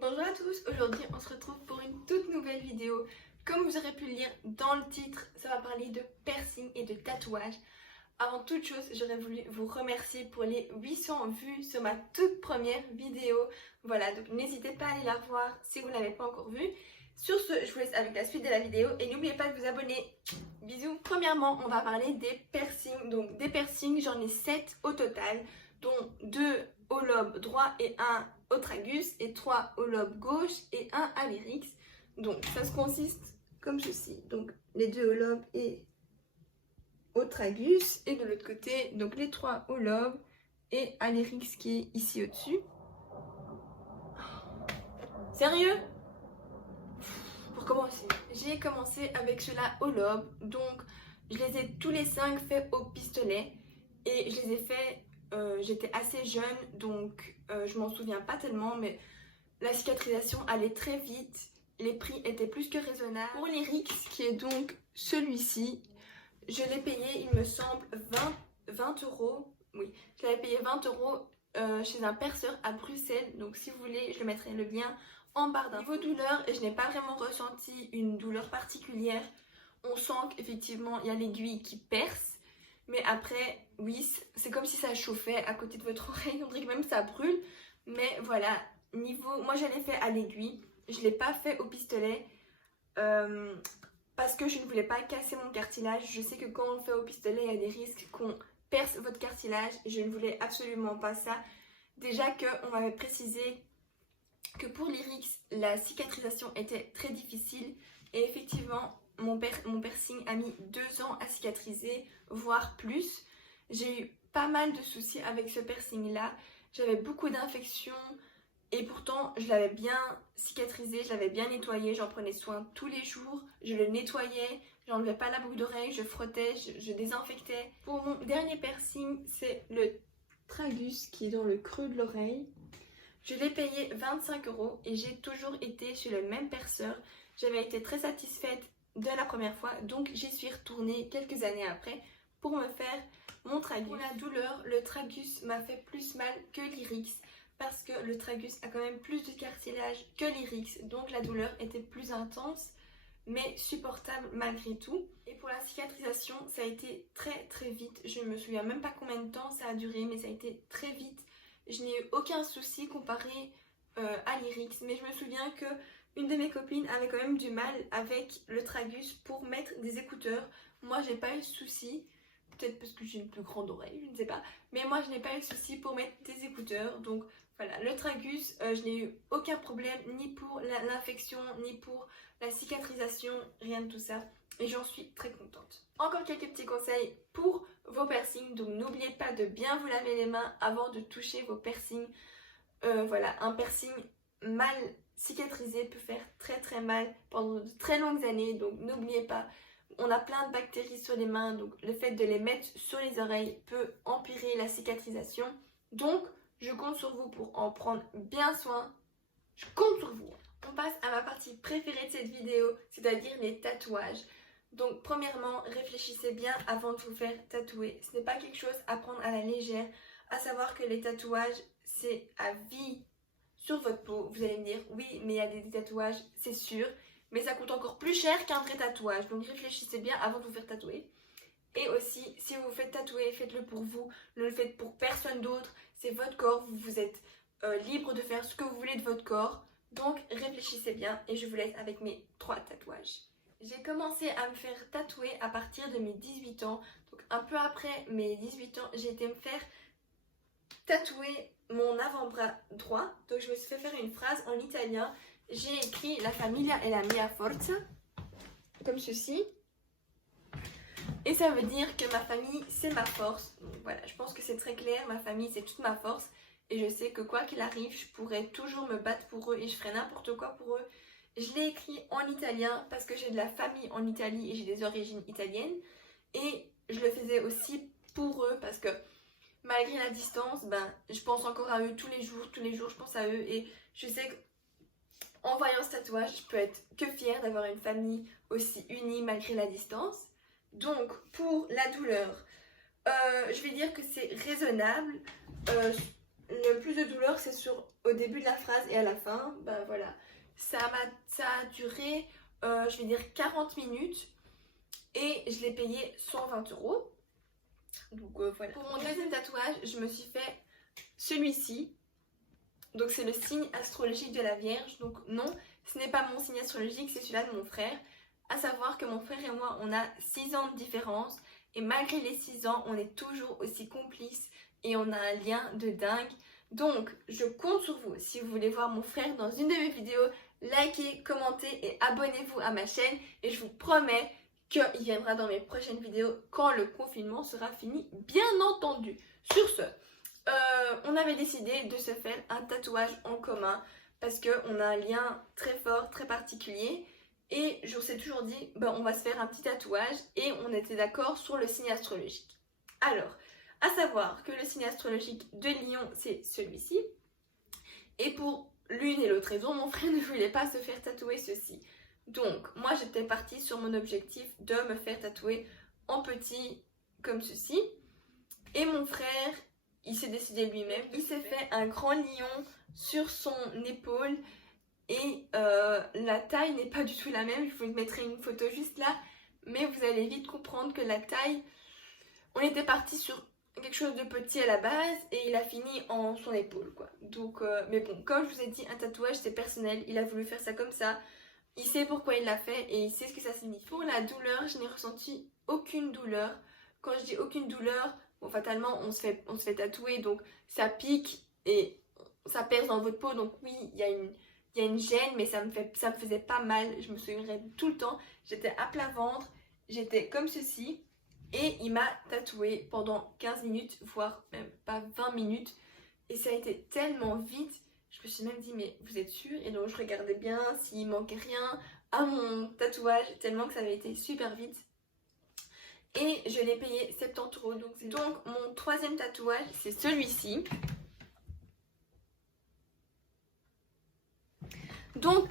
Bonjour à tous, aujourd'hui on se retrouve pour une toute nouvelle vidéo. Comme vous aurez pu le lire dans le titre, ça va parler de piercing et de tatouage. Avant toute chose, j'aurais voulu vous remercier pour les 800 vues sur ma toute première vidéo. Voilà, donc n'hésitez pas à aller la revoir si vous ne l'avez pas encore vue. Sur ce, je vous laisse avec la suite de la vidéo et n'oubliez pas de vous abonner. Bisous. Premièrement, on va parler des piercings. Donc des piercings, j'en ai 7 au total, dont 2 au lobe droit et 1 au tragus et 3 au lobe gauche et 1 à l'irix. Donc ça se consiste comme ceci. Donc les 2 au lobe et au tragus et de l'autre côté, donc les 3 au lobe et à l'irix qui est ici au-dessus. Sérieux? Pour commencer, j'ai commencé avec ceux-là au lobe. Donc je les ai tous les 5 faits au pistolet et je les ai faits j'étais assez jeune, donc je m'en souviens pas tellement, mais la cicatrisation allait très vite, les prix étaient plus que raisonnables. Pour l'Irix, qui est donc celui-ci, je l'ai payé, il me semble, 20 euros. Oui, je l'avais payé 20 euros chez un perceur à Bruxelles, donc si vous voulez, je mettrai le lien en barre d'infos. Niveau douleur, je n'ai pas vraiment ressenti une douleur particulière. On sent qu'effectivement, il y a l'aiguille qui perce. Mais après, oui, c'est comme si ça chauffait à côté de votre oreille, on dirait que même ça brûle. Mais voilà, moi je l'ai fait à l'aiguille, je ne l'ai pas fait au pistolet parce que je ne voulais pas casser mon cartilage. Je sais que quand on fait au pistolet, il y a des risques qu'on perce votre cartilage. Je ne voulais absolument pas ça. Déjà qu'on m'avait précisé que pour l'Irix, la cicatrisation était très difficile. Et effectivement, mon piercing a mis 2 ans à cicatriser, voire plus. J'ai eu pas mal de soucis avec ce piercing là. J'avais beaucoup d'infections et pourtant je l'avais bien cicatrisé, je l'avais bien nettoyé, j'en prenais soin tous les jours. Je le nettoyais, j'enlevais pas la boucle d'oreille, je frottais, je désinfectais. Pour mon dernier piercing, c'est le tragus qui est dans le creux de l'oreille. Je l'ai payé 25 euros et j'ai toujours été chez le même perceur. J'avais été très satisfaite de la première fois, donc j'y suis retournée quelques années après pour me faire mon tragus. Pour la douleur, le tragus m'a fait plus mal que l'Irix parce que le tragus a quand même plus de cartilage que l'Irix, donc la douleur était plus intense mais supportable malgré tout. Et pour la cicatrisation, ça a été très vite. Je ne me souviens même pas combien de temps ça a duré, mais ça a été très vite. Je n'ai eu aucun souci comparé à l'Irix, mais je me souviens que une de mes copines avait quand même du mal avec le tragus pour mettre des écouteurs. Moi, j'ai pas eu de souci, peut-être parce que j'ai une plus grande oreille, je ne sais pas, mais moi, je n'ai pas eu de souci pour mettre des écouteurs. Donc voilà, le tragus, je n'ai eu aucun problème, ni pour l'infection, ni pour la cicatrisation, rien de tout ça. Et j'en suis très contente. Encore quelques petits conseils pour vos piercings. Donc n'oubliez pas de bien vous laver les mains avant de toucher vos piercings. Voilà, un piercing mal cicatrisé peut faire très mal pendant de très longues années. Donc n'oubliez pas, on a plein de bactéries sur les mains. Donc le fait de les mettre sur les oreilles peut empirer la cicatrisation. Donc je compte sur vous pour en prendre bien soin. Je compte sur vous. On passe à ma partie préférée de cette vidéo, c'est-à-dire les tatouages. Donc premièrement, réfléchissez bien avant de vous faire tatouer. Ce n'est pas quelque chose à prendre à la légère. À savoir que les tatouages, c'est à vie sur votre peau. Vous allez me dire, oui, mais il y a des tatouages, c'est sûr. Mais ça coûte encore plus cher qu'un vrai tatouage. Donc réfléchissez bien avant de vous faire tatouer. Et aussi, si vous vous faites tatouer, faites-le pour vous. Ne le faites pour personne d'autre. C'est votre corps. Vous êtes libre de faire ce que vous voulez de votre corps. Donc réfléchissez bien et je vous laisse avec mes 3 tatouages. J'ai commencé à me faire tatouer à partir de mes 18 ans. Donc un peu après mes 18 ans, j'ai été me faire tatouer mon avant-bras droit. Donc je me suis fait faire une phrase en italien. J'ai écrit La famiglia è la mia forza, comme ceci. Et ça veut dire que ma famille c'est ma force. Donc voilà, je pense que c'est très clair, ma famille c'est toute ma force. Et je sais que quoi qu'il arrive, je pourrais toujours me battre pour eux et je ferai n'importe quoi pour eux. Je l'ai écrit en italien parce que j'ai de la famille en Italie et j'ai des origines italiennes. Et je le faisais aussi pour eux parce que malgré la distance, je pense encore à eux tous les jours je pense à eux. Et je sais qu'en voyant ce tatouage, je peux être que fière d'avoir une famille aussi unie malgré la distance. Donc pour la douleur, je vais dire que c'est raisonnable. le plus de douleur c'est au début de la phrase et à la fin. Bah voilà, ça a duré je vais dire 40 minutes et je l'ai payé 120 euros. Donc voilà. Pour mon deuxième tatouage, je me suis fait celui-ci. Donc c'est le signe astrologique de la Vierge. Donc non, ce n'est pas mon signe astrologique, c'est celui-là de mon frère. À savoir que mon frère et moi, on a 6 ans de différence. Et malgré les 6 ans, on est toujours aussi complices. Et on a un lien de dingue. Donc je compte sur vous. Si vous voulez voir mon frère dans une de mes vidéos, likez, commentez et abonnez-vous à ma chaîne. Et je vous promets qu'il viendra dans mes prochaines vidéos quand le confinement sera fini, bien entendu. Sur ce, on avait décidé de se faire un tatouage en commun parce qu'on a un lien très fort, très particulier. Et je vous ai toujours dit, ben, on va se faire un petit tatouage et on était d'accord sur le signe astrologique. Alors, à savoir que le signe astrologique de Lion, c'est celui-ci. Et pour l'une et l'autre raison, mon frère ne voulait pas se faire tatouer ceci. Donc, moi j'étais partie sur mon objectif de me faire tatouer en petit comme ceci. Et mon frère, il s'est décidé lui-même. Il s'est fait un grand lion sur son épaule. Et la taille n'est pas du tout la même. Je vous mettrai une photo juste là. Mais vous allez vite comprendre que la taille... On était parti sur quelque chose de petit à la base. Et il a fini en son épaule, quoi. Donc, mais bon, comme je vous ai dit, un tatouage c'est personnel. Il a voulu faire ça comme ça. Il sait pourquoi il l'a fait et il sait ce que ça signifie. Pour la douleur, je n'ai ressenti aucune douleur. Quand je dis aucune douleur, bon, fatalement, on se fait tatouer. Donc, ça pique et ça perce dans votre peau. Donc, oui, il y a une gêne, mais ça me faisait pas mal. Je me souviendrai tout le temps. J'étais à plat ventre, j'étais comme ceci. Et il m'a tatoué pendant 15 minutes, voire même pas 20 minutes. Et ça a été tellement vite. Je me suis même dit, mais vous êtes sûr? Et donc je regardais bien s'il manquait rien à mon tatouage, tellement que ça avait été super vite. Et je l'ai payé 70 euros. Donc mon troisième tatouage, c'est celui-ci. Donc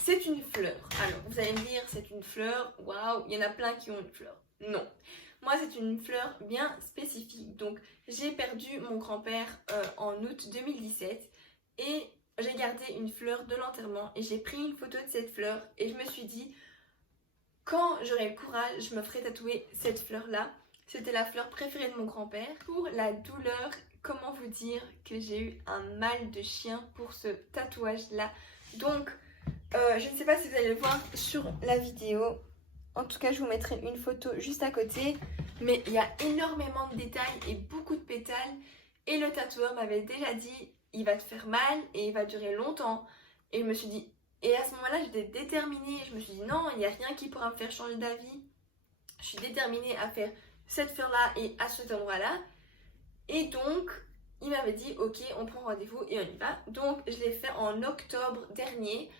c'est une fleur. Alors vous allez me dire, c'est une fleur, waouh, il y en a plein qui ont une fleur. Non, moi c'est une fleur bien spécifique. Donc j'ai perdu mon grand-père en août 2017 et j'ai gardé une fleur de l'enterrement et j'ai pris une photo de cette fleur et je me suis dit, quand j'aurai le courage, je me ferai tatouer cette fleur là. C'était la fleur préférée de mon grand-père. Pour la douleur, comment vous dire que j'ai eu un mal de chien pour ce tatouage là. Donc je ne sais pas si vous allez le voir sur la vidéo. En tout cas, je vous mettrai une photo juste à côté. Mais il y a énormément de détails et beaucoup de pétales. Et le tatoueur m'avait déjà dit, il va te faire mal et il va durer longtemps. Et je me suis dit, et à ce moment-là, j'étais déterminée. Je me suis dit, non, il n'y a rien qui pourra me faire changer d'avis. Je suis déterminée à faire cette fleur-là et à cet endroit-là. Et donc, il m'avait dit, ok, on prend rendez-vous et on y va. Donc, je l'ai fait en octobre dernier.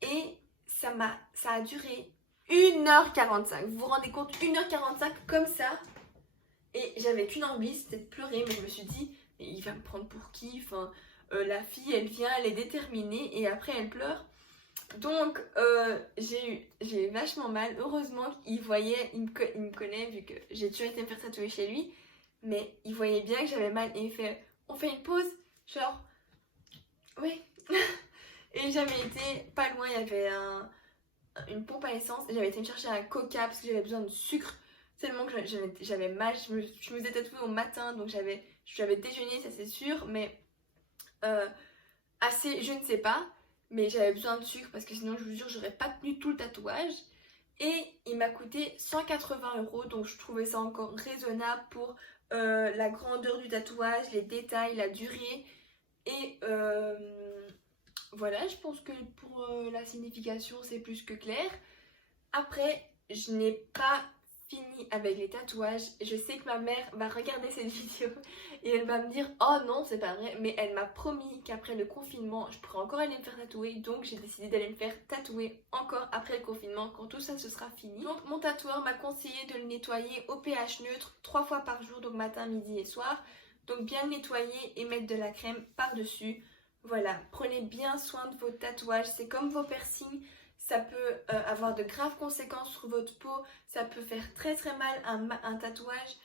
Et ça a duré 1h45. Vous vous rendez compte, 1h45 comme ça. Et j'avais qu'une envie, c'était de pleurer. Mais je me suis dit, mais il va me prendre pour qui? Enfin, la fille, elle vient, elle est déterminée et après elle pleure. Donc, j'ai eu vachement mal. Heureusement qu'il voyait, il me connaît vu que j'ai toujours été me faire tatouer chez lui. Mais il voyait bien que j'avais mal et il fait, on fait une pause? Genre, oui. Et j'avais été pas loin, il y avait une pompe à essence et j'avais été me chercher un coca parce que j'avais besoin de sucre tellement que j'avais mal. Je me suis tatouée au matin donc j'avais déjeuné, ça c'est sûr, mais assez, je ne sais pas, mais j'avais besoin de sucre parce que sinon je vous jure j'aurais pas tenu tout le tatouage. Et il m'a coûté 180 euros, donc je trouvais ça encore raisonnable pour la grandeur du tatouage, les détails, la durée. Et voilà, je pense que pour la signification c'est plus que clair. Après, je n'ai pas fini avec les tatouages. Je sais que ma mère va regarder cette vidéo et elle va me dire oh non c'est pas vrai, mais elle m'a promis qu'après le confinement je pourrais encore aller me faire tatouer. Donc j'ai décidé d'aller me faire tatouer encore après le confinement quand tout ça se sera fini. Donc mon tatoueur m'a conseillé de le nettoyer au pH neutre 3 fois par jour, donc matin, midi et soir. Donc bien le nettoyer et mettre de la crème par dessus. Voilà, prenez bien soin de vos tatouages, c'est comme vos piercings, ça peut avoir de graves conséquences sur votre peau, ça peut faire très très mal un tatouage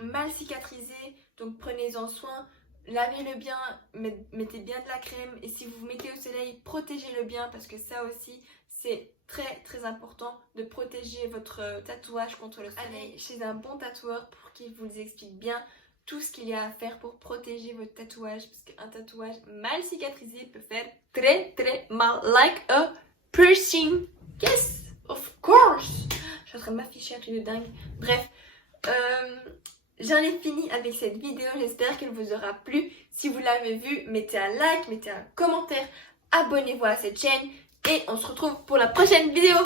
mal cicatrisé, donc prenez-en soin. lavez-le bien, mettez bien de la crème et si vous vous mettez au soleil, protégez-le bien parce que ça aussi c'est très très important de protéger votre tatouage contre le soleil. Allez chez un bon tatoueur pour qu'il vous explique bien tout ce qu'il y a à faire pour protéger votre tatouage parce qu'un tatouage mal cicatrisé peut faire très très mal, like a piercing. Yes, of course. Je suis en train de m'afficher un truc de dingue. Bref, j'en ai fini avec cette vidéo, j'espère qu'elle vous aura plu. Si vous l'avez vue, mettez un like, mettez un commentaire, abonnez-vous à cette chaîne et on se retrouve pour la prochaine vidéo.